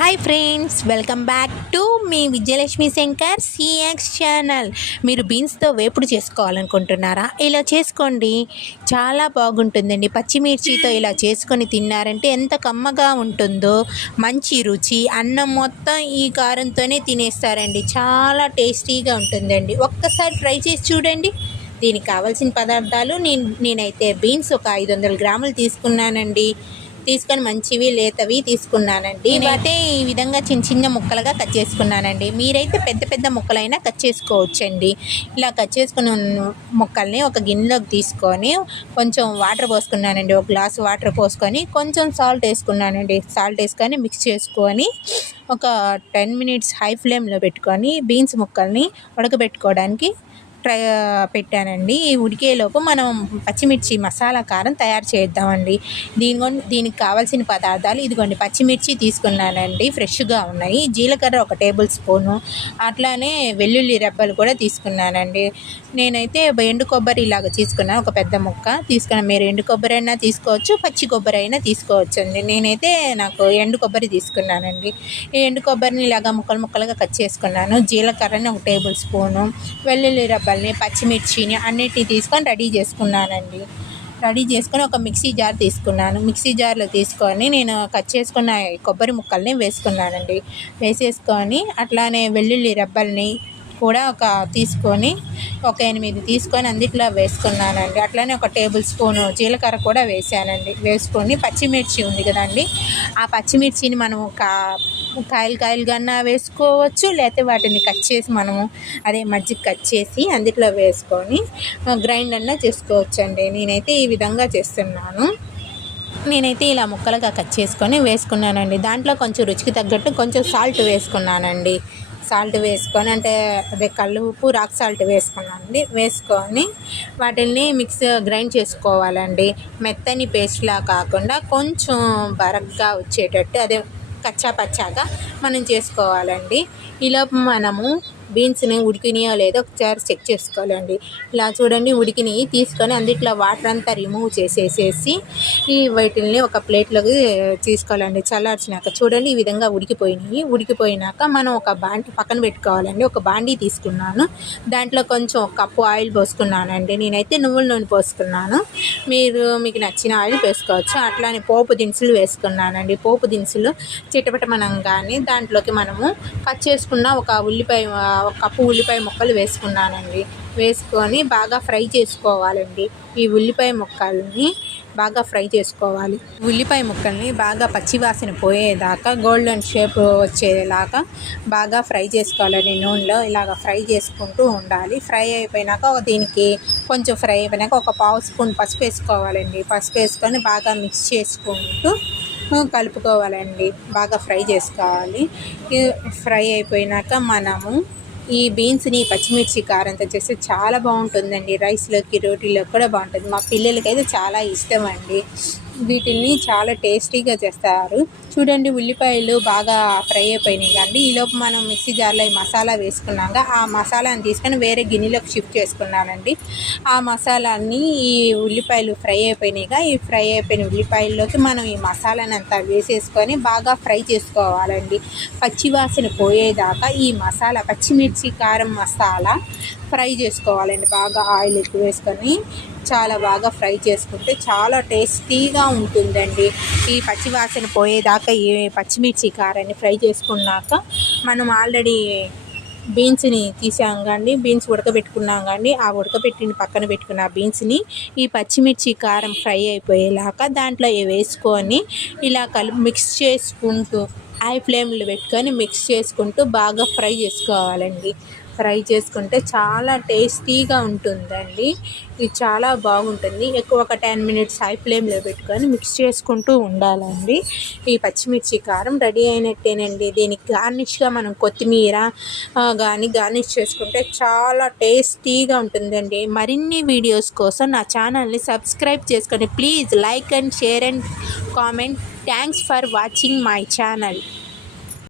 Hi friends welcome back to me Vijayalakshmi Shankar CX channel మీరు బీన్స్తో వేపుడు చేసుకోవాలనుకుంటున్నారా? ఇలా చేసుకోండి. చాలా బాగుంటుందండి. పచ్చిమిర్చితో ఇలా చేసుకొని తిన్నారంటే ఎంత కమ్మగా ఉంటుందో మంచి రుచి అన్నం మొత్తం ఈ కారంతోనే తినేస్తారండి. చాలా టేస్టీగా ఉంటుందండి. ఒక్కసారి ట్రై చేసి చూడండి. దీనికి కావాల్సిన పదార్థాలు నేను నేనైతే బీన్స్ ఒక ఐదు వందల గ్రాములు తీసుకున్నానండి. తీసుకొని మంచివి లేతవి తీసుకున్నానండి. నేనైతే ఈ విధంగా చిన్న చిన్న ముక్కలుగా కట్ చేసుకున్నానండి. మీరైతే పెద్ద పెద్ద ముక్కలైనా కట్ చేసుకోవచ్చండి. ఇలా కట్ చేసుకున్న ముక్కల్ని ఒక గిన్నెలోకి తీసుకొని కొంచెం వాటర్ పోసుకున్నానండి. ఒక గ్లాస్ వాటర్ పోసుకొని కొంచెం సాల్ట్ వేసుకున్నానండి. సాల్ట్ వేసుకొని మిక్స్ చేసుకొని ఒక టెన్ మినిట్స్ హై ఫ్లేమ్లో పెట్టుకొని బీన్స్ ముక్కల్ని ఉడకబెట్టుకోవడానికి ట్రై పెట్టానండి. ఈ ఉడికేలోపు మనం పచ్చిమిర్చి మసాలా కారం తయారు చేద్దామండి. దీని దీనికి కావాల్సిన పదార్థాలు ఇదిగోండి. పచ్చిమిర్చి తీసుకున్నానండి. ఫ్రెష్గా ఉన్నాయి. జీలకర్ర ఒక టేబుల్ స్పూను. అట్లానే వెల్లుల్లి రెబ్బలు కూడా తీసుకున్నానండి. నేనైతే ఎండు కొబ్బరి ఇలాగ తీసుకున్నాను ఒక పెద్ద ముక్క తీసుకున్నాను మీరు ఎండు కొబ్బరి అయినా తీసుకోవచ్చు పచ్చి కొబ్బరి అయినా తీసుకోవచ్చు అండి నేనైతే నాకు ఎండు కొబ్బరి తీసుకున్నానండి. ఈ ఎండు కొబ్బరిని ఇలాగ ముక్కలు ముక్కలుగా కట్ చేసుకున్నాను. జీలకర్రని ఒక టేబుల్ స్పూను. వెల్లుల్లి రబ్బల్ని పచ్చిమిర్చిని అన్నిటిని తీసుకొని రెడీ చేసుకున్నానండి. రెడీ చేసుకొని ఒక మిక్సీ జార్ తీసుకున్నాను. మిక్సీ జార్లో తీసుకొని నేను కట్ చేసుకున్న కొబ్బరి ముక్కల్ని వేసుకున్నానండి. వేసేసుకొని అట్లానే వెల్లుల్లి రెబ్బల్ని కూడా ఒక తీసుకొని ఒక ఎనిమిది తీసుకొని అందుట్లో వేసుకున్నానండి. అట్లానే ఒక టేబుల్ స్పూను జీలకర్ర కూడా వేసానండి. వేసుకొని పచ్చిమిర్చి ఉంది కదండి. ఆ పచ్చిమిర్చిని మనం కా కాయలు కాయలుగా వేసుకోవచ్చు లేకపోతే వాటిని కట్ చేసి మనము అదే మజ్జిగ కట్ చేసి అందుట్లో వేసుకొని గ్రైండ్ అన్న చేసుకోవచ్చండి. నేనైతే ఈ విధంగా చేస్తున్నాను. నేనైతే ఇలా ముక్కలుగా కట్ చేసుకొని వేసుకున్నానండి. దాంట్లో కొంచెం రుచికి తగ్గట్టు కొంచెం సాల్ట్ వేసుకున్నానండి. సాల్ట్ వేసుకొని అంటే అదే కళ్ళు ఉప్పు రాక్ సాల్ట్ వేసుకున్నానండి. వేసుకొని వాటిని మిక్స్ గ్రైండ్ చేసుకోవాలండి. మెత్తని పేస్ట్లా కాకుండా కొంచెం బరగ్గా వచ్చేటట్టు అదే కచ్చా పచ్చాగా మనం చేసుకోవాలండి. ఈలోపు మనము బీన్స్ని ఉడికినాయో లేదో ఒకసారి చెక్ చేసుకోవాలండి. ఇలా చూడండి ఉడికినాయి. తీసుకొని అందుట్లో వాటర్ అంతా రిమూవ్ చేసేసేసి ఈ వీటిల్ని ఒక ప్లేట్లోకి తీసుకోవాలండి. చల్లార్చినాక చూడండి ఈ విధంగా ఉడికిపోయినాయి. ఉడికిపోయినాక మనం ఒక బాండి పక్కన పెట్టుకోవాలండి. ఒక బాండీ తీసుకున్నాను. దాంట్లో కొంచెం కప్పు ఆయిల్ పోసుకున్నానండి. నేనైతే నువ్వుల నూనె పోసుకున్నాను. మీరు మీకు నచ్చిన ఆయిల్ వేసుకోవచ్చు. అట్లానే పోపు దినుసులు వేసుకున్నానండి. పోపు దినుసులు చిటపటమనం కానీ దాంట్లోకి మనము కట్ చేసుకున్న ఒక ఉల్లిపాయ ఒక కప్పు ఉల్లిపాయ ముక్కలు వేసుకున్నానండి. వేసుకొని బాగా ఫ్రై చేసుకోవాలండి. ఈ ఉల్లిపాయ ముక్కల్ని బాగా ఫ్రై చేసుకోవాలి. ఉల్లిపాయ ముక్కల్ని బాగా పచ్చివాసన పోయేదాకా గోల్డెన్ షేప్ వచ్చేలాగా బాగా ఫ్రై చేసుకోవాలండి. నూనెలో ఇలాగ ఫ్రై చేసుకుంటూ ఉండాలి. ఫ్రై అయిపోయినాక దీనికి కొంచెం ఫ్రై అయిపోయినాక ఒక పావు స్పూన్ పసుపు వేసుకోవాలండి. పసుపు వేసుకొని బాగా మిక్స్ చేసుకుంటూ కలుపుకోవాలండి. బాగా ఫ్రై చేసుకోవాలి. ఫ్రై అయిపోయినాక మనము ఈ బీన్స్ని పచ్చిమిర్చి కారంతో చేస్తే చాలా బాగుంటుందండి. రైస్లోకి రోటీలోకి కూడా బాగుంటుంది. మా పిల్లలకైతే చాలా ఇష్టం అండి. వీటిని చాలా టేస్టీగా చేస్తారు. చూడండి ఉల్లిపాయలు బాగా ఫ్రై అయిపోయినాయి కానీ ఈలోపు మనం మిక్సీ జార్లో ఈ మసాలా వేసుకున్నాక ఆ మసాలాని తీసుకొని వేరే గిన్నెలోకి షిఫ్ట్ చేసుకున్నానండి. ఆ మసాలాన్ని ఈ ఉల్లిపాయలు ఫ్రై అయిపోయినాయిగా ఈ ఫ్రై అయిపోయిన ఉల్లిపాయల్లోకి మనం ఈ మసాలాని అంతా వేసేసుకొని బాగా ఫ్రై చేసుకోవాలండి. పచ్చివాసన పోయేదాకా ఈ మసాలా పచ్చిమిర్చి కారం మసాలా ఫ్రై చేసుకోవాలండి. బాగా ఆయిల్ ఎక్కువ వేసుకొని చాలా బాగా ఫ్రై చేసుకుంటే చాలా టేస్టీగా ఉంటుందండి. ఈ పచ్చివాసన పోయేదాకా ఈ పచ్చిమిర్చి కారాన్ని ఫ్రై చేసుకున్నాక మనం ఆల్రెడీ బీన్స్ని తీసాం కానీ బీన్స్ ఉడకబెట్టుకున్నాం కానీ ఆ ఉడకబెట్టిన పక్కన పెట్టుకున్న బీన్స్ని ఈ పచ్చిమిర్చి కారం ఫ్రై అయిపోయేలాగా దాంట్లో వేసుకొని ఇలా కలిపి మిక్స్ చేసుకుంటూ హై ఫ్లేమ్లో పెట్టుకొని మిక్స్ చేసుకుంటూ బాగా ఫ్రై చేసుకోవాలండి. ఫ్రై చేసుకుంటే చాలా టేస్టీగా ఉంటుందండి. ఇది చాలా బాగుంటుంది. ఎక్కువ ఒక టెన్ మినిట్స్ హై ఫ్లేమ్లో పెట్టుకొని మిక్స్ చేసుకుంటూ ఉండాలండి. ఈ పచ్చిమిర్చి కారం రెడీ అయినట్టేనండి. దీనికి గార్నిష్గా మనం కొత్తిమీర కానీ గార్నిష్ చేసుకుంటే చాలా టేస్టీగా ఉంటుందండి. మరిన్ని వీడియోస్ కోసం నా ఛానల్ని సబ్స్క్రైబ్ చేసుకొని please like and share and comment. Thanks for watching my channel.